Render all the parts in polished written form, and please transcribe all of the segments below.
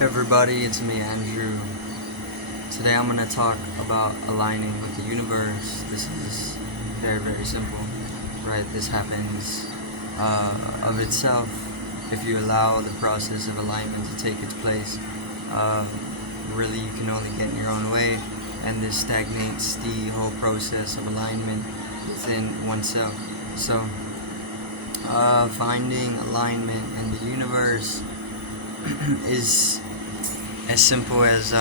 Everybody, it's me, Andrew. Today I'm going to talk about aligning with the universe. This is very, very simple, right? This happens of itself if you allow the process of alignment to take its place. Uh, really, you can only get in your own way, and this stagnates the whole process of alignment within oneself. So, finding alignment in the universe is as simple as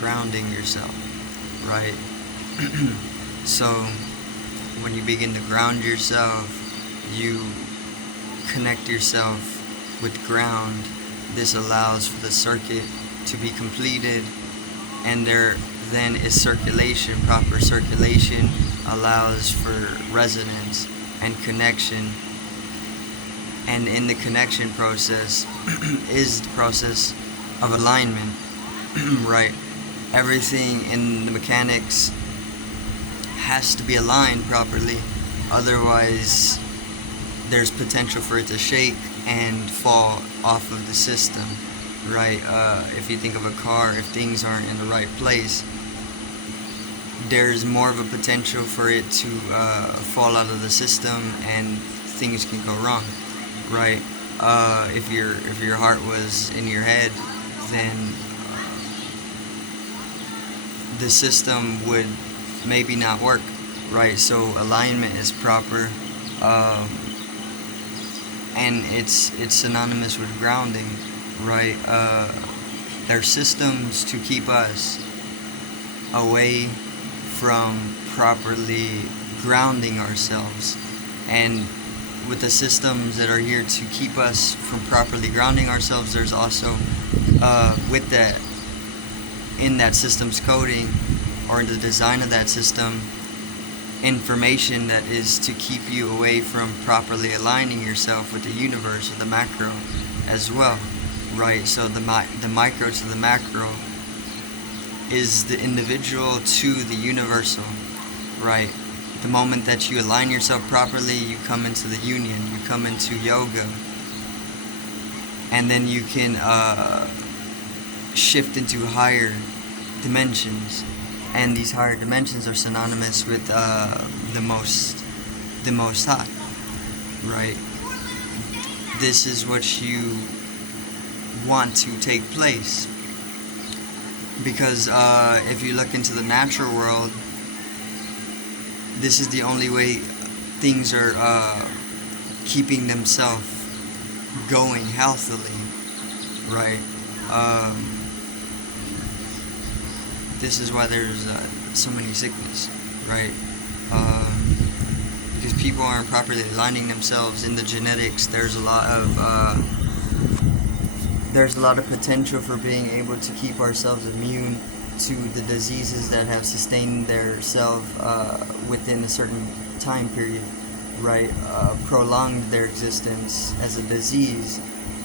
grounding yourself, right? So when you begin to ground yourself, you connect yourself with ground. This allows for the circuit to be completed, and there then is circulation. Proper circulation allows for resonance and connection, and in the connection process is the process of alignment, right? Everything in the mechanics has to be aligned properly, otherwise there's potential for it to shake and fall off of the system, right? If you think of a car, if things aren't in the right place, there's more of a potential for it to fall out of the system and things can go wrong, right? If your heart was in your head, then the system would maybe not work, right? So alignment is proper, and it's synonymous with grounding, right? There are systems to keep us away from properly grounding ourselves, and with the systems that are here to keep us from properly grounding ourselves, there's also with that, in that system's coding or in the design of that system, information that is to keep you away from properly aligning yourself with the universe or the macro as well, right? So the micro to the macro is the individual to the universal, right? The moment that you align yourself properly, you come into the union, you come into yoga, and then you can shift into higher dimensions. And these higher dimensions are synonymous with the most high, right? This is what you want to take place, because if you look into the natural world, this is the only way things are keeping themselves going healthily, right? This is why there's so many sickness, right? Because people aren't properly aligning themselves in the genetics. There's a lot of potential for being able to keep ourselves immune to the diseases that have sustained their self within a certain time period, right? Prolonged their existence as a disease.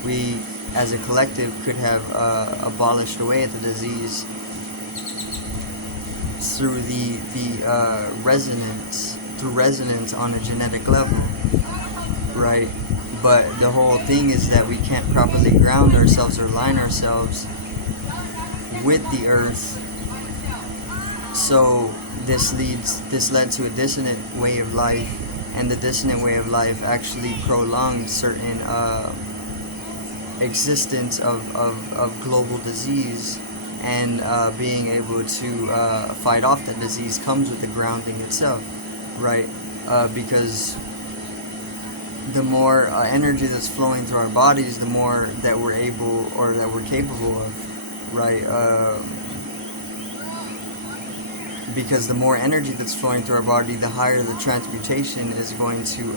We, as a collective, could have abolished away the disease through the resonance on a genetic level, right? But the whole thing is that we can't properly ground ourselves or align ourselves with the earth. So this led to a dissonant way of life, and the dissonant way of life actually prolonged certain existence of global disease, and being able to fight off that disease comes with the grounding itself, right? Because the more energy that's flowing through our bodies, the more that we're able, or that we're capable of, right? Because the more energy that's flowing through our body, the higher the transmutation is going to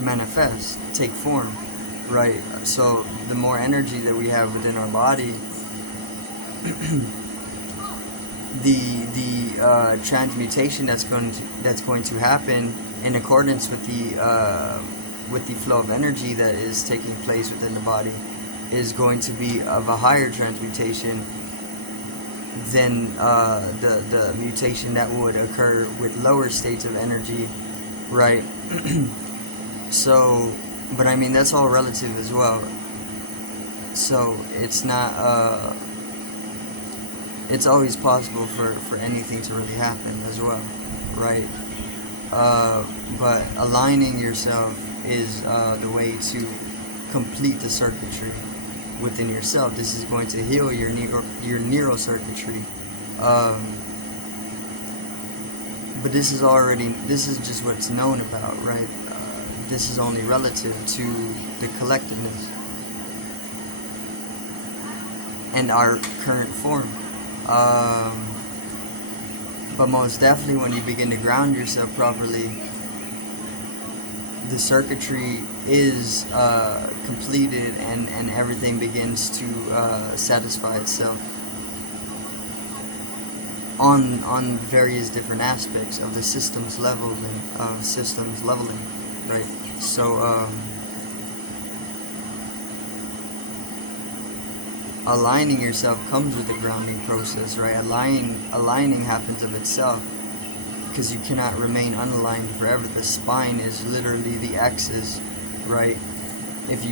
manifest, take form, right? So the more energy that we have within our body, the transmutation that's going to happen in accordance with the flow of energy that is taking place within the body is going to be of a higher transmutation than the mutation that would occur with lower states of energy, right? So, but I mean, that's all relative as well. So it's not it's always possible for anything to really happen as well, right? But aligning yourself is the way to complete the circuitry within yourself. This is going to heal your neural circuitry. But this is just what's known about, right? This is only relative to the collectiveness and our current form. But most definitely, when you begin to ground yourself properly, the circuitry is completed, and everything begins to satisfy itself on various different aspects of the systems leveling, right? So aligning yourself comes with the grounding process, right? Aligning happens of itself, because you cannot remain unaligned forever. The spine is literally the axis, right? If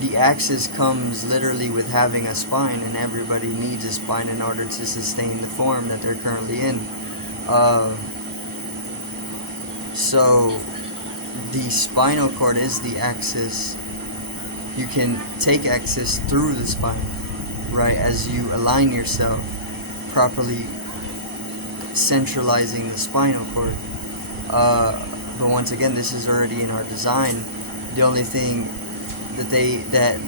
the axis comes literally with having a spine, and everybody needs a spine in order to sustain the form that they're currently in. So the spinal cord is the axis. You can take axis through the spine, right? As you align yourself properly, centralizing the spinal cord. But once again, this is already in our design. The only thing that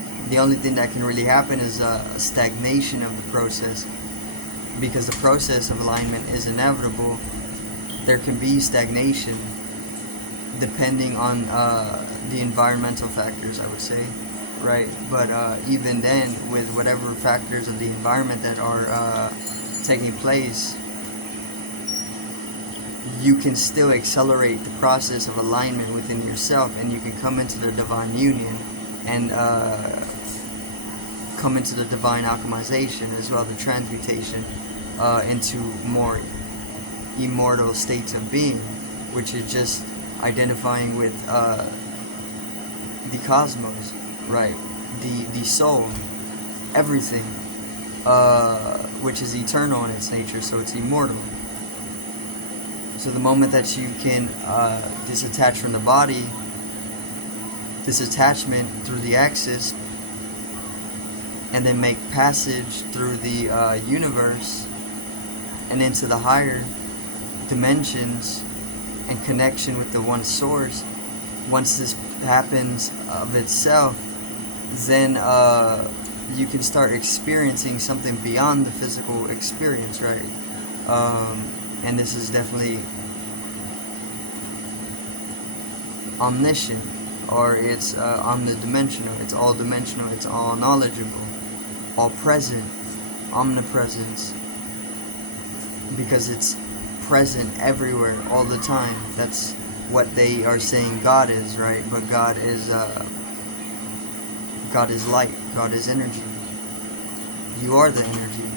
can really happen is a stagnation of the process, because the process of alignment is inevitable. There can be stagnation depending on the environmental factors, I would say, right? But even then, with whatever factors of the environment that are taking place, you can still accelerate the process of alignment within yourself, and you can come into the divine union and come into the divine alchemization as well, the transmutation into more immortal states of being, which is just identifying with the cosmos, right? The soul, everything, which is eternal in its nature, so it's immortal. So the moment that you can disattach from the body, this attachment through the axis, and then make passage through the universe and into the higher dimensions and connection with the one source, once this happens of itself, then you can start experiencing something beyond the physical experience, right? And this is definitely omniscient, or it's omnidimensional, it's all dimensional, it's all knowledgeable, all present, omnipresence, because it's present everywhere all the time. That's what they are saying God is, right? But God is light, God is energy. You are the energy.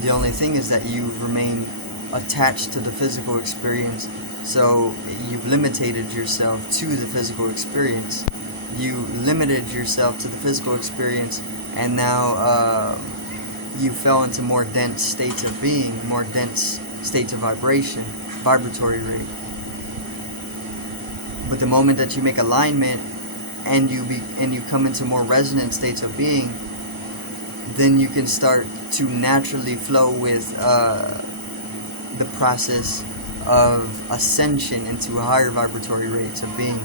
The only thing is that you remain attached to the physical experience, so you've limited yourself to the physical experience. You limited yourself to the physical experience, and now you fell into more dense states of being, more dense states of vibration, vibratory rate. But the moment that you make alignment and you come into more resonant states of being, then you can start to naturally flow with the process of ascension into higher vibratory rates of being.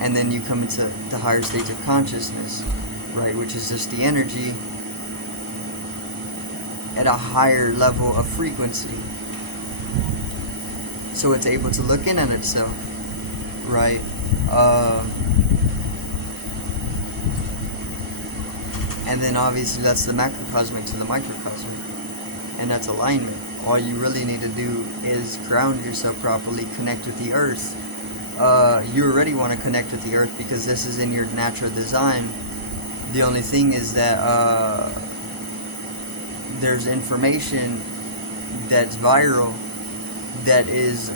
And then you come into the higher states of consciousness, right, which is just the energy at a higher level of frequency. So it's able to look in at itself, right? And then obviously that's the macrocosmic to the microcosmic, and that's alignment. All you really need to do is ground yourself properly, connect with the earth. You already want to connect with the earth because this is in your natural design. The only thing is that there's information that's viral, that is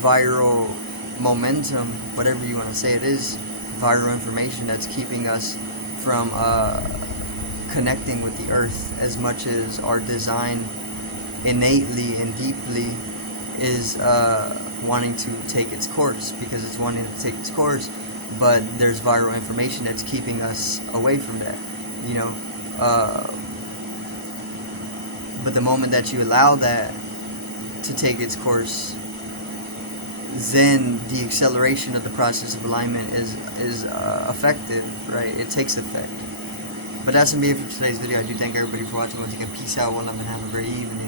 viral momentum, whatever you want to say it is, viral information that's keeping us from connecting with the earth as much as our design innately and deeply is wanting to take its course, because it's wanting to take its course, but there's viral information that's keeping us away from that, you know. But the moment that you allow that to take its course, then the acceleration of the process of alignment is effective, right? It takes effect. But that's gonna be it for today's video. I do thank everybody for watching. Once again, peace out, one love, and have a great evening.